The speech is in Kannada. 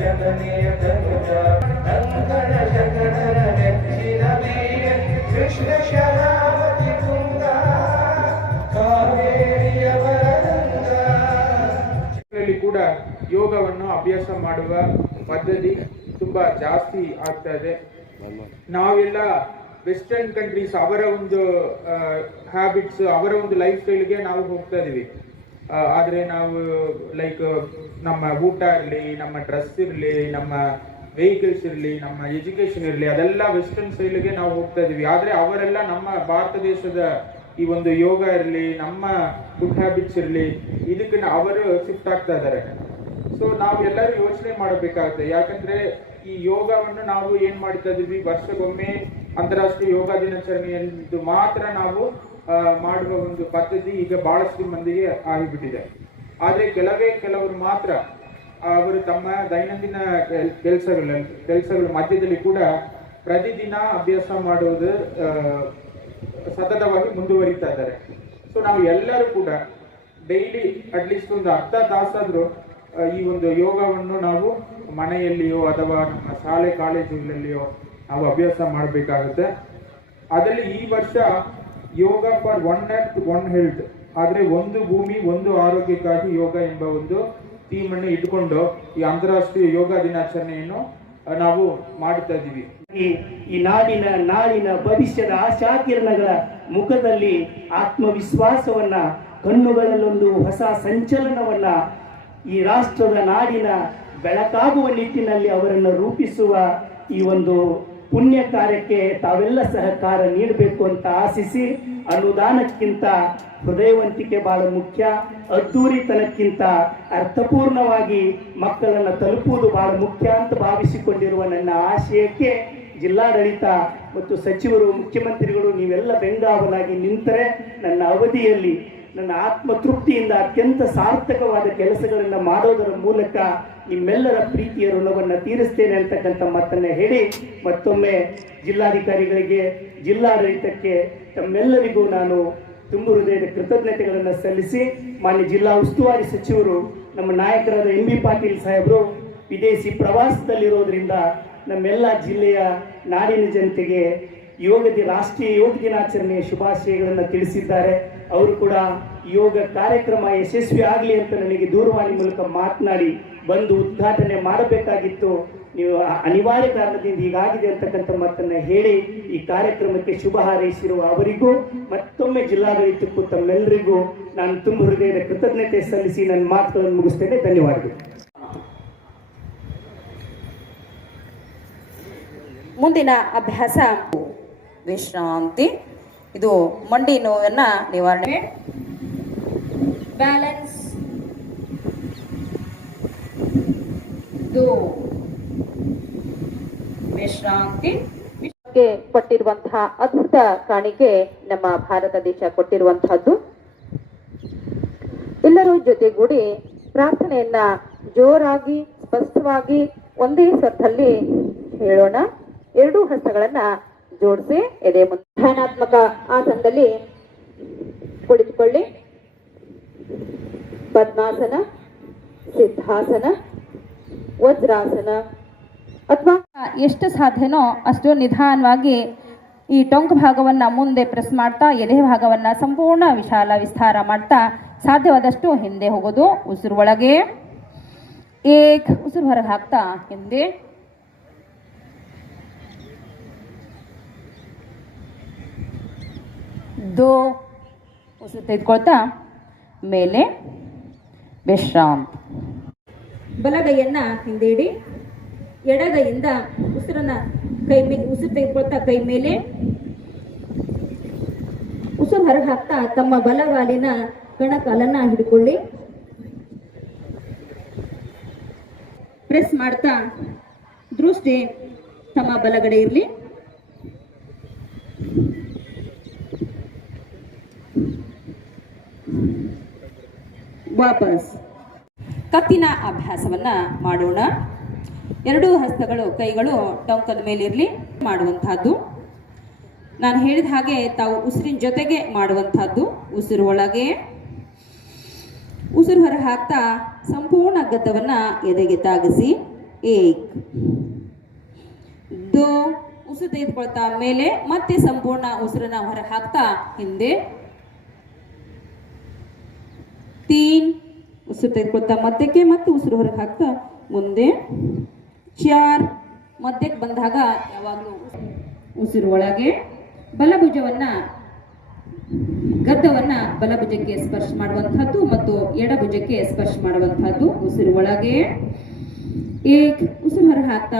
ಜನನೆಯ ತನುಜ ಕಂಕಣ ಶಕಟರ ನೆಚ್ಚಿನ ಮೇಯ ಕೃಷ್ಣ ಶರಾವತಿ ತುಂಗ ಕಾವೇರಿಯ ವರದಂಗ. ಕೂಡ ಯೋಗವನ್ನು ಅಭ್ಯಾಸ ಮಾಡುವ ಪದ್ಧತಿ ತುಂಬಾ ಜಾಸ್ತಿ ಆಗ್ತಾ ಇದೆ. ನಾವೆಲ್ಲ ವೆಸ್ಟರ್ನ್ ಕಂಟ್ರೀಸ್ ಅವರ ಒಂದು ಹ್ಯಾಬಿಟ್ಸ್, ಅವರ ಒಂದು ಲೈಫ್ ಸ್ಟೈಲ್ಗೆ ನಾವು ಹೋಗ್ತಾ ಇದೀವಿ. ಆದರೆ ನಾವು ಲೈಕ್ ನಮ್ಮ ಊಟ ಇರಲಿ, ನಮ್ಮ ಡ್ರೆಸ್ ಇರಲಿ, ನಮ್ಮ ವೆಹಿಕಲ್ಸ್ ಇರಲಿ, ನಮ್ಮ ಎಜುಕೇಶನ್ ಇರಲಿ, ಅದೆಲ್ಲ ವೆಸ್ಟರ್ನ್ ಸ್ಟೈಲ್ಗೆ ನಾವು ಹೋಗ್ತಾ ಇದೀವಿ. ಆದರೆ ಅವರೆಲ್ಲ ನಮ್ಮ ಭಾರತ ದೇಶದ ಈ ಒಂದು ಯೋಗ ಇರಲಿ, ನಮ್ಮ ಫುಡ್ ಹ್ಯಾಬಿಟ್ಸ್ ಇರಲಿ, ಇದಕ್ಕೆ ಅವರು ಶಿಫ್ಟ್ ಆಗ್ತಾ ಇದ್ದಾರೆ. ಸೊ ನಾವು ಎಲ್ಲರೂ ಯೋಚನೆ ಮಾಡಬೇಕಾಗುತ್ತೆ. ಯಾಕಂದ್ರೆ ಈ ಯೋಗವನ್ನು ನಾವು ಏನ್ ಮಾಡ್ತಾ ಇದೀವಿ, ವರ್ಷಕ್ಕೊಮ್ಮೆ ಅಂತಾರಾಷ್ಟ್ರೀಯ ಯೋಗ ದಿನಾಚರಣೆಯಂದು ಮಾತ್ರ ನಾವು ಮಾಡುವ ಒಂದು ಪದ್ಧತಿ ಈಗ ಬಹಳಷ್ಟು ಮಂದಿಗೆ ಆಗಿಬಿಟ್ಟಿದೆ. ಆದ್ರೆ ಕೆಲವರು ಮಾತ್ರ ಅವರು ತಮ್ಮ ದೈನಂದಿನ ಕೆಲಸಗಳ ಮಧ್ಯದಲ್ಲಿ ಕೂಡ ಪ್ರತಿದಿನ ಅಭ್ಯಾಸ ಮಾಡುವುದು ಸತತವಾಗಿ ಮುಂದುವರಿತಾ ಇದ್ದಾರೆ. ಸೊ ನಾವು ಎಲ್ಲರೂ ಕೂಡ ಡೈಲಿ ಅಟ್ಲೀಸ್ಟ್ ಒಂದು ಅರ್ಧ ತಾಸಾದ್ರೂ ಈ ಒಂದು ಯೋಗವನ್ನು ನಾವು ಮನೆಯಲ್ಲಿಯೋ ಅಥವಾ ನಮ್ಮ ಶಾಲೆ ಕಾಲೇಜುಗಳಲ್ಲಿಯೋ ನಾವು ಅಭ್ಯಾಸ ಮಾಡಬೇಕಾಗುತ್ತೆ. ಅದರಲ್ಲಿ ಈ ವರ್ಷ yoga for one earth one health, ಆದರೆ ಒಂದು ಭೂಮಿ ಒಂದು ಆರೋಗ್ಯಕ್ಕಾಗಿ ಯೋಗ ಎಂಬ ಒಂದು ಥೀಮ್ ಅನ್ನು ಇಟ್ಕೊಂಡು ಈ ಅಂತಾರಾಷ್ಟ್ರೀಯ ಯೋಗ ದಿನಾಚರಣೆಯನ್ನು ನಾವು ಮಾಡುತ್ತಾ ಇದ್ದೀವಿ. ಈ ನಾಡಿನ ಭವಿಷ್ಯದ ಆಶಾಕಿರಣಗಳ ಮುಖದಲ್ಲಿ ಆತ್ಮವಿಶ್ವಾಸವನ್ನ, ಕಣ್ಣುಗಳಲ್ಲೊಂದು ಹೊಸ ಸಂಚಲನವನ್ನ, ಈ ರಾಷ್ಟ್ರದ ನಾಡಿನ ಬೆಳಕಾಗುವ ನಿಟ್ಟಿನಲ್ಲಿ ಅವರನ್ನು ರೂಪಿಸುವ ಈ ಒಂದು ಪುಣ್ಯ ಕಾರ್ಯಕ್ಕೆ ತಾವೆಲ್ಲ ಸಹಕಾರ ನೀಡಬೇಕು ಅಂತ ಆಶಿಸಿ, ಅನುದಾನಕ್ಕಿಂತ ಹೃದಯವಂತಿಕೆ ಬಹಳ ಮುಖ್ಯ, ಅದ್ದೂರಿತನಕ್ಕಿಂತ ಅರ್ಥಪೂರ್ಣವಾಗಿ ಮಕ್ಕಳನ್ನು ತಲುಪುವುದು ಬಹಳ ಮುಖ್ಯ ಅಂತ ಭಾವಿಸಿಕೊಂಡಿರುವ ನನ್ನ ಆಶಯಕ್ಕೆ ಜಿಲ್ಲಾಡಳಿತ ಮತ್ತು ಸಚಿವರು, ಮುಖ್ಯಮಂತ್ರಿಗಳು ನೀವೆಲ್ಲ ಬೆಂಗಾವಲಾಗಿ ನಿಂತರೆ ನನ್ನ ಅವಧಿಯಲ್ಲಿ ನನ್ನ ಆತ್ಮತೃಪ್ತಿಯಿಂದ ಅತ್ಯಂತ ಸಾರ್ಥಕವಾದ ಕೆಲಸಗಳನ್ನು ಮಾಡೋದರ ಮೂಲಕ ನಿಮ್ಮೆಲ್ಲರ ಪ್ರೀತಿಯ ಋಣವನ್ನು ತೀರಿಸ್ತೇನೆ ಅಂತಕ್ಕಂಥ ಮಾತನ್ನು ಹೇಳಿ, ಮತ್ತೊಮ್ಮೆ ಜಿಲ್ಲಾಧಿಕಾರಿಗಳಿಗೆ, ಜಿಲ್ಲಾಡಳಿತಕ್ಕೆ, ತಮ್ಮೆಲ್ಲರಿಗೂ ನಾನು ತುಂಬು ಹೃದಯದ ಕೃತಜ್ಞತೆಗಳನ್ನು ಸಲ್ಲಿಸಿ, ಮಾನ್ಯ ಜಿಲ್ಲಾ ಉಸ್ತುವಾರಿ ಸಚಿವರು ನಮ್ಮ ನಾಯಕರಾದ ಎಂ ಬಿ ಪಾಟೀಲ್ ಸಾಹೇಬರು ವಿದೇಶಿ ಪ್ರವಾಸದಲ್ಲಿರೋದ್ರಿಂದ ನಮ್ಮೆಲ್ಲ ಜಿಲ್ಲೆಯ ನಾಡಿನ ಜನತೆಗೆ ರಾಷ್ಟ್ರೀಯ ಯೋಗ ದಿನಾಚರಣೆಯ ಶುಭಾಶಯಗಳನ್ನು ತಿಳಿಸಿದ್ದಾರೆ. ಅವರು ಕೂಡ ಯೋಗ ಕಾರ್ಯಕ್ರಮ ಯಶಸ್ವಿ ಆಗಲಿ ಅಂತ ನನಗೆ ದೂರವಾಣಿ ಮೂಲಕ ಮಾತನಾಡಿ ಬಂದು ಉದ್ಘಾಟನೆ ಮಾಡಬೇಕಾಗಿತ್ತು, ನೀವು ಅನಿವಾರ್ಯ ಕಾರಣದಿಂದ ಹೀಗಾಗಿದೆ ಅಂತಕ್ಕಂಥ ಮಾತನ್ನು ಹೇಳಿ ಈ ಕಾರ್ಯಕ್ರಮಕ್ಕೆ ಶುಭ ಹಾರೈಸಿರುವ ಅವರಿಗೂ ಮತ್ತೊಮ್ಮೆ ಜಿಲ್ಲಾಡಳಿತಕ್ಕೂ ತಮ್ಮೆಲ್ಲರಿಗೂ ನಾನು ತುಂಬ ಹೃದಯದ ಕೃತಜ್ಞತೆ ಸಲ್ಲಿಸಿ ನನ್ನ ಮಾತುಗಳನ್ನು ಮುಗಿಸ್ತೇನೆ. ಧನ್ಯವಾದಗಳು. ಮುಂದಿನ ಅಭ್ಯಾಸ ವಿಶ್ರಾಂತಿ. ಇದು ಮಂಡಿ ನೋವನ್ನ ನಿವಾರಣೆ. ಬ್ಯಾಲೆನ್ಸ್, ವಿಶ್ರಾಂತಿ. ಕೊಟ್ಟಿರುವಂತಹ ಅದ್ಭುತ ಕಾಣಿಕೆ ನಮ್ಮ ಭಾರತ ದೇಶ ಕೊಟ್ಟಿರುವಂತಹದ್ದು. ಎಲ್ಲರೂ ಜೊತೆಗೂಡಿ ಪ್ರಾರ್ಥನೆಯನ್ನ ಜೋರಾಗಿ ಸ್ಪಷ್ಟವಾಗಿ ಒಂದೇ ಸ್ವರದಲ್ಲಿ ಹೇಳೋಣ. ಎರಡೂ ಹಸ್ತಗಳನ್ನ ಜೋಡಿಸಿ ಎದೆ ಮುಂದೆ ಧ್ಯಾನಾತ್ಮಕ ಆಸನದಲ್ಲಿ ಕುಳಿತುಕೊಳ್ಳಿ. ಪದ್ಮಾಸನ, ಸಿದ್ಧಾಸನ, ವಜ್ರಾಸನ ಅಥವಾ ಎಷ್ಟು ಸಾಧ್ಯನೋ ಅಷ್ಟು ನಿಧಾನವಾಗಿ ಈ ಟೊಂಕ ಭಾಗವನ್ನ ಮುಂದೆ ಪ್ರೆಸ್ ಮಾಡ್ತಾ ಎದೆ ಭಾಗವನ್ನ ಸಂಪೂರ್ಣ ವಿಸ್ತಾರ ಮಾಡ್ತಾ ಸಾಧ್ಯವಾದಷ್ಟು ಹಿಂದೆ ಹೋಗೋದು. ಉಸಿರು ಒಳಗೆ, ಉಸಿರು ಹೊರಗೆ ಹಾಕ್ತಾ ಹಿಂದೆ, ಉಸಿರು ತೆಗೆದುಕೊಳ್ತಾ ಮೇಲೆ ವಿಶ್ರಾಂತಿ. ಬಲಗೈಯನ್ನ ಹಿಂದೆ ಇಡಿ. ಎಡಗೈಯಿಂದ ಉಸಿರನ್ನ ಉಸಿರು ತೆಗೆದುಕೊಳ್ತಾ ಕೈ ಮೇಲೆ, ಉಸಿರು ಹೊರಗೆ ಹಾಕ್ತಾ ತಮ್ಮ ಬಲಗಾಲಿನ ಕಣಕಾಲನ್ನ ಹಿಡ್ಕೊಳ್ಳಿ. ಪ್ರೆಸ್ ಮಾಡ್ತಾ ದೃಷ್ಟಿ ತಮ್ಮ ಬಲಗಡೆ ಇರಲಿ. ವಾಪಸ್ ಕತ್ತಿನ ಅಭ್ಯಾಸವನ್ನ ಮಾಡೋಣ. ಎರಡೂ ಹಸ್ತಗಳು, ಕೈಗಳು ಟೊಂಕದ ಮೇಲಿರಲಿ ಮಾಡುವಂತಹದ್ದು. ನಾನು ಹೇಳಿದ ಹಾಗೆ ತಾವು ಉಸಿರಿನ ಜೊತೆಗೆ ಮಾಡುವಂತಹದ್ದು. ಉಸಿರು ಒಳಗೆ, ಉಸಿರು ಹೊರ ಹಾಕ್ತಾ ಸಂಪೂರ್ಣ ಗದ್ದವನ್ನ ಎದೆಗೆ ತಾಗಿಸಿ एक दो ಉಸಿರು ತೆಗೆದುಕೊಳ್ತಾ ಮೇಲೆ ಮತ್ತೆ ಸಂಪೂರ್ಣ ಉಸಿರನ್ನ ಹೊರ ಹಾಕ್ತಾ ಹಿಂದೆ ತೀನ್ ಉಸಿರು ತೆಗೆದುಕೊಳ್ತಾ ಮಧ್ಯಕ್ಕೆ ಮತ್ತೆ ಉಸಿರು ಹೊರಗೆ ಹಾಕ್ತಾ ಮುಂದೆ ಚಾರ್ ಮಧ್ಯಕ್ಕೆ ಬಂದಾಗ ಯಾವಾಗಲೂ ಉಸಿರು ಒಳಗೆ ಬಲಭುಜವನ್ನ ಗದ್ದವನ್ನ ಬಲಭುಜಕ್ಕೆ ಸ್ಪರ್ಶ ಮಾಡುವಂತಹದ್ದು ಮತ್ತು ಎಡಭುಜಕ್ಕೆ ಸ್ಪರ್ಶ ಮಾಡುವಂತಹದ್ದು ಉಸಿರು ಒಳಗೆ ಏಕ್ ಉಸಿರು ಹೊರ ಹಾಕ್ತಾ